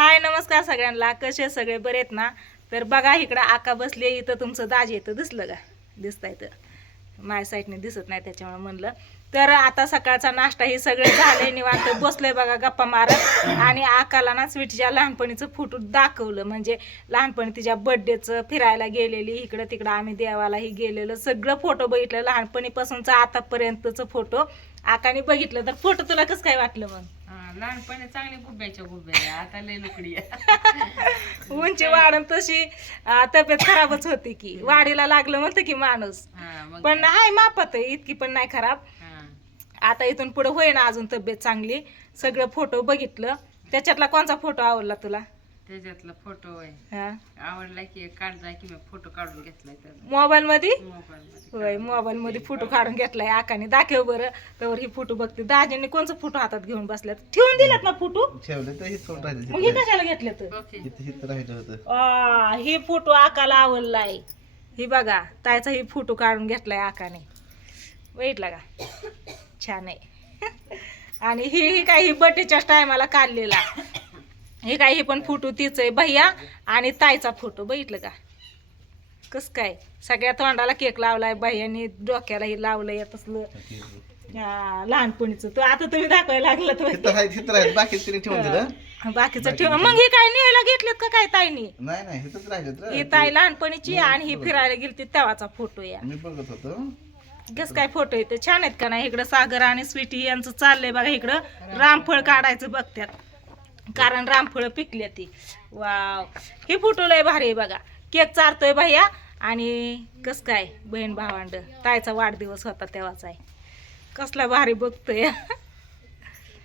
हाय नमस्कार सगळ्यांना. कसे सगळे? बरे आहेत ना? तर बघा इकडं आका बसली इथं तुमचं दाजी येतं दिसलं का? दिसतंय तर. माझ्या साईडने दिसत नाही त्याच्यामुळे म्हणलं. तर आता सकाळचा नाश्ता हे सगळे झाले निवांत बसलोय बघा गप्पा मारत. आणि आकाला ना स्वीटच्या लहानपणीचं फोटो दाखवलं. म्हणजे लहानपणी तिच्या बड्डेचं फिरायला गेलेली इकडं तिकडं आम्ही देवालाही गेलेलो सगळं फोटो बघितलं. लहानपणीपासूनचं आतापर्यंतचं फोटो आकाने बघितलं. तर फोटो तुला कसं काय वाटलं मग? लहानपणी चांगले गुब्याच्या गुब्या आता लय लुकडी. उंची वाढून तशी तब्येत खराबच होती की. वाढीला लागलं म्हणतं की माणूस. पण आहे मापात इतकी पण नाही खराब. आता इथून पुढे होईना अजून तब्येत चांगली. सगळं फोटो बघितलं. त्याच्यातला कोणचा फोटो आवडला तुला? त्याच्यातला फोटो आहे हा. आवडला की काढला की मी फोटो काढून घेतलाय मोबाईल मध्ये? मोबाईल होय मोबाईल मध्ये फोटो काढून घेतलाय. आकाने दाखव बरं. तर ही फोटो बघते. दाजीने कोणचा फोटो हातात घेऊन बसल्यात? ठेवून दिलात ना फोटो ठेवलं तर हे राहिलं मग हे कशाला घेतलं तर? ओके इथं इथं राहिलं होतं. आ, हे फोटो आकाला आवडलाय. ही बघा तायचा ही फोटो काढून घेतलाय आकाने. बघितला का? छान आहे आणि ही ही काही ही बड्डेच्याच टायमाला काढलेला. हे काय हे पण फोटो तीच आहे. भैया आणि ताईचा फोटो बघितलं का? कस काय? सगळ्या तोंडाला केक लावलाय. भैयानी डोक्यालाही लावलंय. तसलं हा, लहानपणीचं. तो आता तुम्ही दाखवायला लागलं तर बाकीचं ठेव. मग हे काय न्यायला घेतलेत का काय ताईनी? नाही ही ताई लहानपणीची आणि ही फिरायला गेली तेव्हाचा फोटो या. मी बघत होतो. कस काय फोटो येते छान आहेत का नाही? इकडं सागर आणि स्वीटी यांचं चाललंय बघा इकडं. रामफळ काढायचं बघत्यात. कारण रामफळ पिकले ती. वाव. हे फोटो लय भारी आहे बघा. केक चारतोय भैया. आणि कस काय? बहीण भावांड. तायचा वाढदिवस होता तेव्हाचा आहे. कसला भारी बघतोय.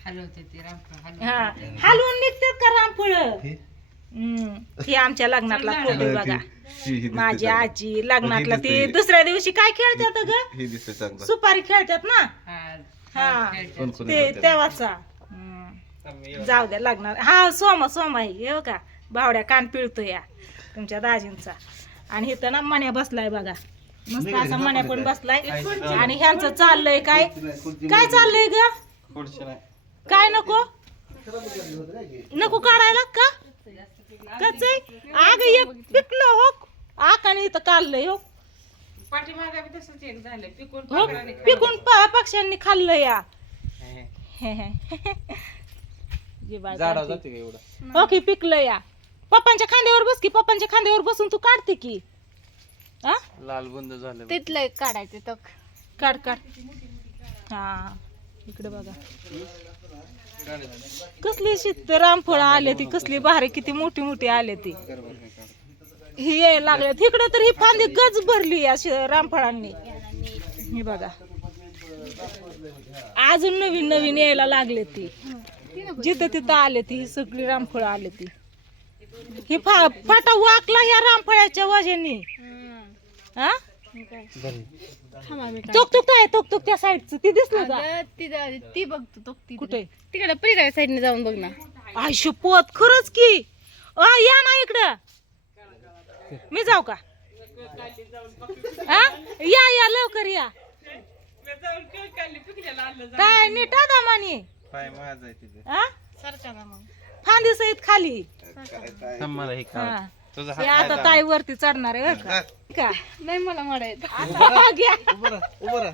हलवते ते रामफळ हा. हलवून निघतात का रामफळ? हे हे आमच्या लग्नातला फोटो बघा. माझी. आजी लग्नातला ती. दुसऱ्या दिवशी काय खेळतात ग हे सुपारी खेळतात ना? हा, ते? तेव्हाचा. जाऊ द्या लागणार हा सोमा सोमा आहे हे का भावड्या कान पिळतो या तुमच्या दाजींचा. आणि इथं ना मण्या बसलाय बघा. मस्त असा मण्या पण बसलाय. आणि ह्यांचं चाललंय काय? काय चाललंय ग? काय नको? नको काढायला का? कच आग एक पिकलं हो. आकाने इथं काढलंय हो. पाठीमागे बी तसंच एक झालं पिकून हो पाखराने खाल्लं. पिकून प- पक्ष्यांनी खाल्लं या. हे, हे. जे बाय काढते. हो की पिकलं या. पप्पांच्या खांद्यावर बस की पप्पांच्या खांद्यावर बसून तू काढते की. हा लाल बंद झालं तिथलं काढायचं तो. काढ काढ. हा. इकडे बघा. कसली शेत रामफळ आले ती कसली भारी किती मोठी मोठी आले ती. ही यायला लागले. तिकडे तर ही फांदी गज भरली अशी रामफळांनी. हे बघा. अजून नवीन नवीन यायला लागले ती. जिथं तिथं आले ती ही सगळी रामफळ आले ती. ही फा फाटा वाकला या रामफळाच्या वजेनी. हा? तुक तुक आहे तुक तुक त्या साईडचं ती दिसलं का? ती बघतो तो ती कुठे? तिकडे. पलीकडे साईडने जाऊन बघ ना. आयुष्य पोत खरंच की. अ या ना इकडं. मी जाऊ का? हा या या लवकर या. काय नीट दामानी पाय माझा आहे तिथे. हा सरका ना मग. फांदी सहित खाली. मला हे हा. हे आता ताई वरती चढणार आहे बरं का? का? नाही मला मडा येत. घ्या. उभं राहा, उभं राहा.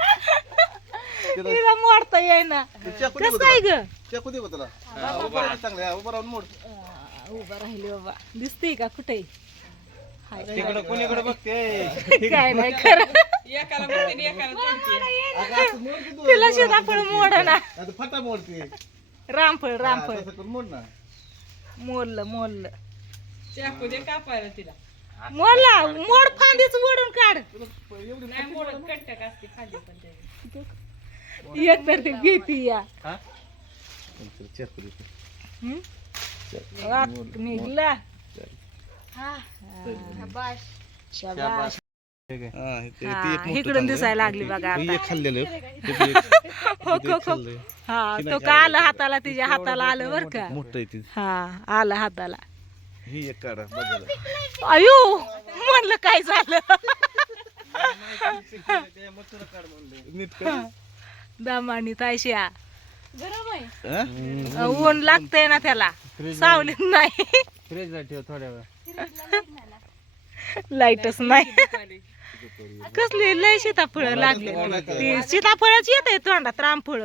तिला मोडता येईना. ते चाकू दे कस बा काय तुला. ग? चाकू दे बा तुला? हा, उभं राहा चांगलं हा, उभं राहून मोड. आ, उभा राहिली बाबा. दिसते का कुठे? हाय तिकडं कोणीकडे बघते? काय नाही खरं. एकाला म्हणते आणि एकाला तोडते. तिला सीताफळ मोड ना आता फटा मोडते. रामफळ हा, रामफळ. तसं करून मोड ना मोडलं मोडलं. चाकू दे कापायला तिला. मोडला मोड फांदीच ओढून काढ. नाही मोडत कंटक असते खाली पण त्याची. एक तर ती भीती या? वाक निघला. शाबास. हा, हे हा, इकडून. दिसायला लागली बघा हे आता. खाल्लेलं हो हो हो हा तो का आलं हाताला तिच्या हाताला आलं बर का. मोठं आहे ते. हा आलं हाताला. ही एक काढा अयो म्हणलं काय झालं? नीट कर. दमानी तायशा गरम आहे. हा? ऊन लागतंय ना त्याला. सावलीत नाही. फ्रीजला ठेव थोड्या वेळ लाईटच नाही. कसली लय सीताफळ लागले. ती सीताफळच येत आहे तोंडात रामफळ.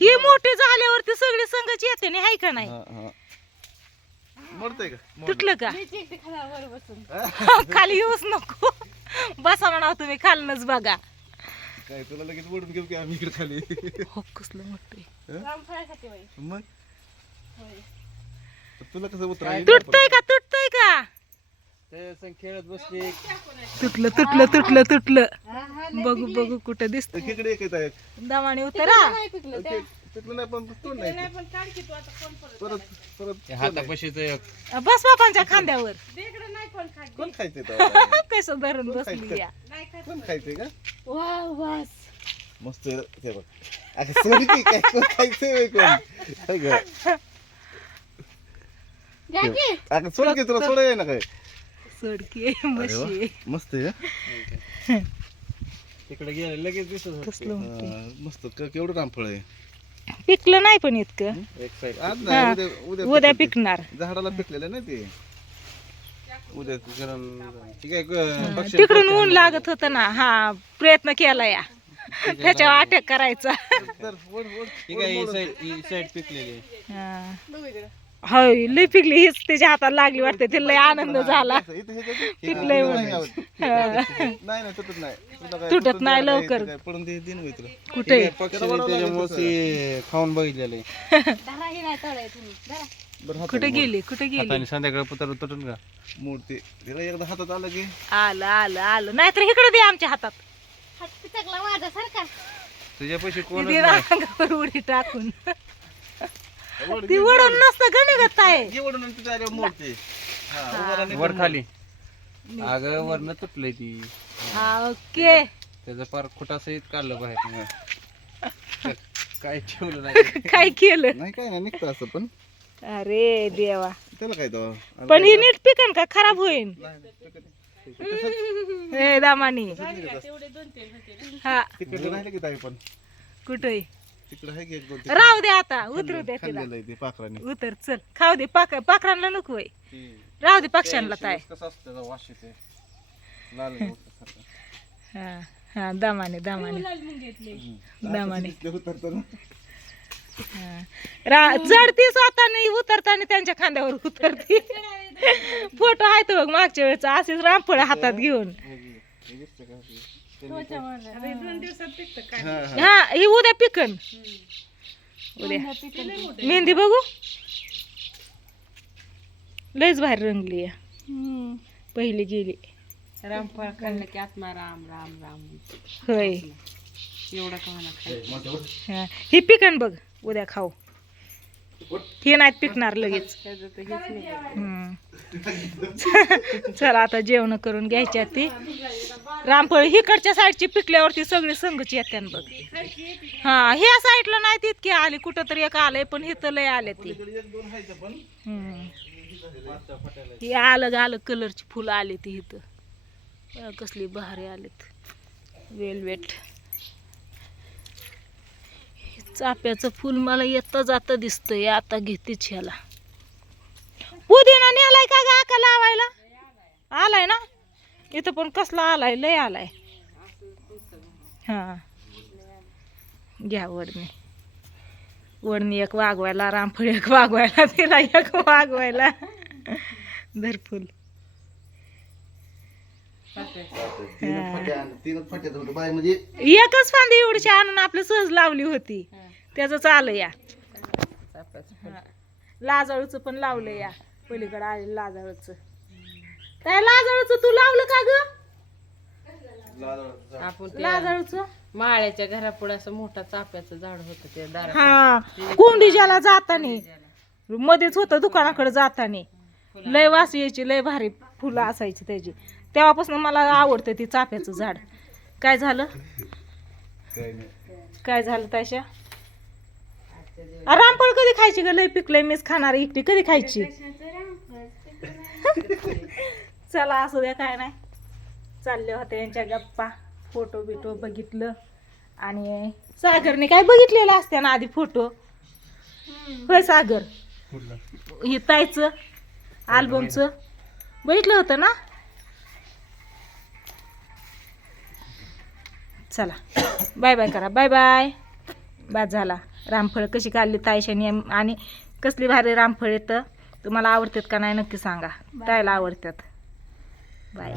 ही मोठी झाल्यावरती सगळी संघच येते नाही हाय का नाही? हा, हा. का. तुटलं का? खाली येऊच नको. बसा म्हणा तुम्ही खालनच बघा. काय तुला लगेच ओढून घेऊ की आम्ही इकडे खाली? हो कसलं बाई. मग. तुला कसं उतरायचं तुटतंय का तुटतंय का? ते संग खेळत बसली. तुटलं तुटलं तुटलं तुटलं. बघू बघू कुठं दिसत इकडे एक नाही परत परत हातापाशीच एक. बस बापांच्या खांद्यावर. कोण खायचंय तेव्हा? कसं धरून बसली या? कोण खायचंय का? वा वास मस्त आहे रे. ते बघ. अगं सोड की काय कोण खायचंय होय कोण? हाय का? घ्या की अगं सोड की तुला सोडाय ना काय? सोडकी अरे वा, म्हशी मस्त आहे हा. तिकडे गेले लगेच दिसत होते. कसलं मस्त क- केवढं रामफळ आहे? पिकलं नाही पण इतकं. एक साईड. आज हा. नाही उद्या पिकणार ते. झाडाला पिकलेलं ना ते. उद्या गरम ठीक आहे ग- पक्षी- तिकडून ऊन लागत होत ना. हा प्रयत्न केला या. त्याच्यावर अटॅक करायचा. तर ओढ, ओढ, ठीक ओढ आहे ही मोडून. साईड ही साईड पिकलेली आहे. हा. होय लय पिकली हीच त्याच्या हातात लागली वाटते तिला लय आनंद झाला. हे पिकलंय म्हणून. नाही तुटत नाही. तुटत लवकर. इथं काय पडून दे दिन होईल तुला कुठे? ती खाऊन बघितलेले धरा हे नाही तळाय तुम्ही? धरा बरं हातात कुठे. गेली? कुठे गेली? संध्याकाळी पुतर तुटून का? मोडते. तिला एकदा हातात आलं की. आलं आलं आलं. नाहीतर इकडे दे आमच्या हातात. हात पिचकला माझा सारखा तुझ्यापाशी कोणच दे नाही अंगावर उडी टाकून. ती वडून नसतं गणगत आहे मोडते. हा, उभा राहा नाही वर खाली. अगं वरनं तुटलंय ती. हा ओके. त्याचं पार खुटासहित काढलं बाहेर काय ठेवलं नाही. काय केलं. नाही काय नाही निघतं असं पण. अरे देवा. त्याला काय तेव्हा पण ही नीट पिकन का? खराब तसंच हे दामानी. हा. तिकडे राहिलं की ताई पण. कुठे तिकडे आहे की एक दोन ते राहू दे आता उतरू दे तिला. खाल्लेलं आहे ते पाखराने. उतर चल. खाऊ दे पाक पाखरांना नको होय. राहू दे पक्ष्यांना ताय कसं असतं त्याचा वास येते लाल गवतासारखं. हा हा दामाने दामाने. दामाने. ते हा. रा- चढती स्वतःने उतरताना त्यांच्या खांद्यावर उतरती. फोटो आहे तो बघ मागच्या वेळेचा असेच रामफळ हातात घेऊन. हा ही उद्या पिकन. उद्या. मेहंदी बघू? लयच बाहेर रंगली आहे. पहिली गेली. रामफळ खाल्लं की आत्मा राम राम राम. होय. एवढं हा. ही पिकन बघ उद्या खाऊ. हे नाहीत पिकणार लगेच. चल चला आता जेवण करून घ्यायची ती. रामफळ हिकडच्या साईडची पिकल्यावरती सगळी संघच येते बघ. हा ह्या साईडला नाही तितके आली कुठं तरी एक आलंय पण इथं लय आले ती. हम्म. ही आलं कलरची फुलं आली ती इथं. कसली भारी आलेत. वेलवेट चाफ्याचं फुल मला येतं जातं दिसतंय. आता घेतेच ह्याला पुदिना नेलाय का गा का लावायला? आलाय ना? इथं पण कसला आलाय? लय आलाय. हां. घ्या वडणी. वडणी एक वागवायला रामफळ एक वागवायला तिला एक वागवायला. धर फुल तीनच फाट्या तीनच फाट्या होतं बाय म्हणजे एकच फांदी एवढीशी आणून आपलं सहज लावली होती. त्याच आलं या. लाजाळूचं पण लावलं या. पलीकडे आले लाजाळूचं. काय लाजाळूचं? तू लावलं का ग? आपण लाजाळूचं? माळ्याच्या घरापुढे असं मोठा चाफ्याचं झाड होतं ते हा. कोंडीजाला जातानी. मध्येच होतं दुकानाकडे जातानी. लय वास यायची लय भारी फुलं असायची त्याची. तेव्हापासून मला आवडतं ती चाफ्याचं झाड. काय झालं? काय झालं त्याच्या रामफळ कधी खायची ग? लय पिकलंय मीच खाणार इकटी कधी खायची? चला असू द्या काय नाही. चालले होते यांच्या गप्पा. फोटो बिटो बघितलं. आणि सागरने काय बघितलेलं असते ना आधी फोटो? होय सागर? हे ताईचं अल्बमचं बघितलं होतं ना? चला. बाय बाय करा. बाय बाय बाद झाला. रामफळ कशी काढली ताईशानी आणि कसली भारी रामफळ येतं तुम्हाला आवडतात का नाही नक्की सांगा. ताईला आवडतात. बाय